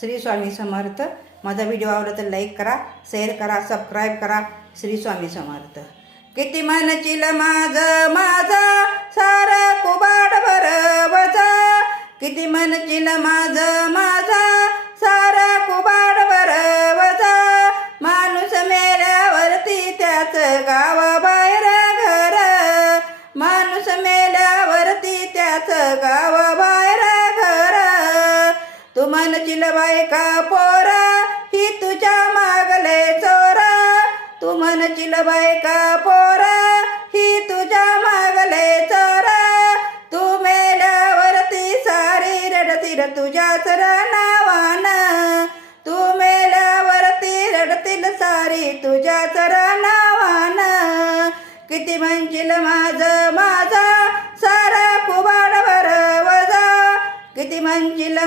श्री स्वामी समर्थ। माझा व्हिडिओ आवडला तर लाईक करा, शेअर करा, सबस्क्राईब करा। श्री स्वामी समर्थ। किती म्हणशील माझं माझा सारा कुबाड भरवजा, किती म्हणशील माझं माझा सारा कुबाड भरवजा। माणूस मेल्यावरती त्याच गावाबाहेर घर, माणूस मेल्यावरती त्याच गावाबाहेर घर। तू म्हणशील बायका पोरा ही तुझ्या मागले चोरा, तू म्हणशील बायका पोरा ही तुझ्या मागले चोरा। तू मेल्यावरती सारी रडतील तुझ्याच नावान, तू मेल्यावरती रडतील सारी तुझ्याच नावान। किती म्हणशील माझं माझा सारा कुबाड भरवजा, किती म्हणशील